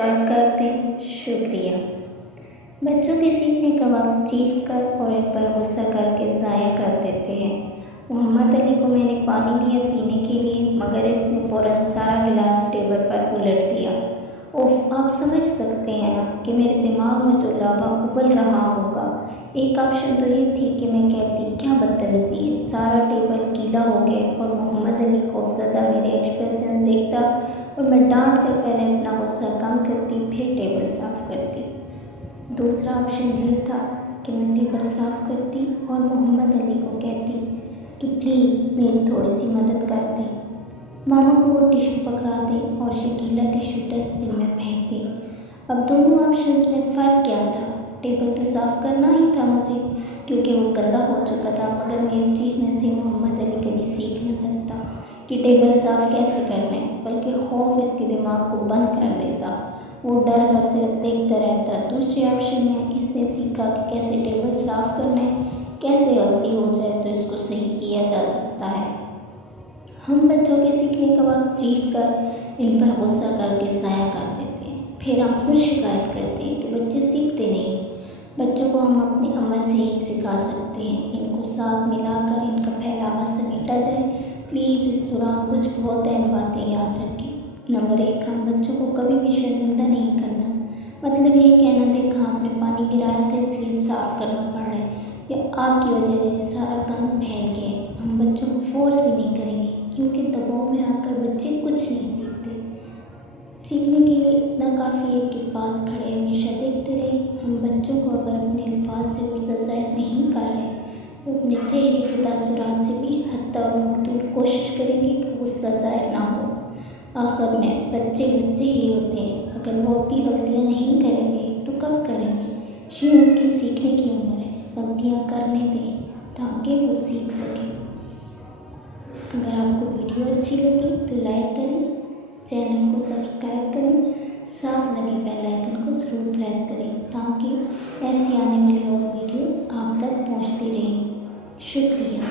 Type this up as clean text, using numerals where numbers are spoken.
Subscribe कर दें। शुक्रिया। बच्चों के सीखने का वक्त चीख कर और इन पर गुस्सा करके ज़ाया कर देते हैं। मोहम्मद अली को मैंने पानी दिया पीने के लिए, मगर इसने फ़ौरन सारा गिलास टेबल पर उलट दिया। उफ, आप समझ सकते हैं ना कि मेरे दिमाग में जो लावा उबल रहा होगा। एक ऑप्शन तो ये थी कि मैं कहती क्या बदतमीज़ी है, सारा टेबल गीला हो गया और मोहम्मद अली खौफज़दा मेरे एक्सप्रेशन देखता और मैं डांट कर पहले अपना गुस्सा कम करती, फिर टेबल साफ़ करती। दूसरा ऑप्शन ये था कि मैं टेबल साफ़ करती और मोहम्मद अली को कहती कि प्लीज़ मेरी थोड़ी सी मदद कर दें। मामा को वो टिश्यू पकड़ा दे और ये गीला टिश्यू डस्टबिन में फेंक दे। अब दोनों ऑप्शंस में फ़र्क क्या था? टेबल तो साफ़ करना ही था मुझे, क्योंकि वो गंदा हो चुका था। मगर मेरी चीखने से मोहम्मद अली कभी सीख न सकता कि टेबल साफ़ कैसे करना है, बल्कि खौफ इसके दिमाग को बंद कर देता। वो डर कर सिर्फ देखता रहता। दूसरे ऑप्शन में इसने सीखा कि कैसे टेबल साफ़ करना है, कैसे गलती हो जाए तो इसको सही किया जा सकता है। हम बच्चों के सीखने का वक्त चीख कर इन पर गुस्सा करके ज़ाया कर देते हैं, फिर हम खुद शिकायत करते हैं कि बच्चे सीखते नहीं। बच्चों को हम अपने अमल से ही सिखा सकते हैं। इनको साथ मिलाकर इनका फैलावा समेटा जाए। प्लीज़ इस दौरान कुछ बहुत अहम बातें याद रखें। नंबर 1, हम बच्चों को कभी भी शर्मिंदा नहीं करना। मतलब ये कहना देखा आपने पानी गिराया था इसलिए साफ़ करना पड़ रहा है, या आपकी वजह से सारा गंद फैल गया है। हम बच्चों को फोर्स भी नहीं करेंगे, क्योंकि दबाव में आकर बच्चे कुछ नहीं सीखते। सीखने के लिए इतना काफ़ी है कि पास खड़े हमेशा देखते रहें। हम बच्चों को अगर अपने अल्फाज से गुस्सा ज़ाहिर नहीं कर रहे तो अपने चेहरे के तासुरात से भी हत्ता और मकदूर कोशिश करेंगे कि गुस्सा ज़ाहिर ना हो। आखिर में बच्चे बच्चे ही होते हैं, अगर वो भी गलतियाँ नहीं करेंगे तो कब करेंगे? ये उनकी सीखने की उम्र है, गलतियाँ करने दें ताकि वो सीख सकें। अगर आपको वीडियो अच्छी लगी तो लाइक करें, चैनल को सब्सक्राइब करें, साथ लगे बेल आइकन को ज़रूर प्रेस करें ताकि ऐसी आने वाली और वीडियोस आप तक पहुंचती रहें। शुक्रिया।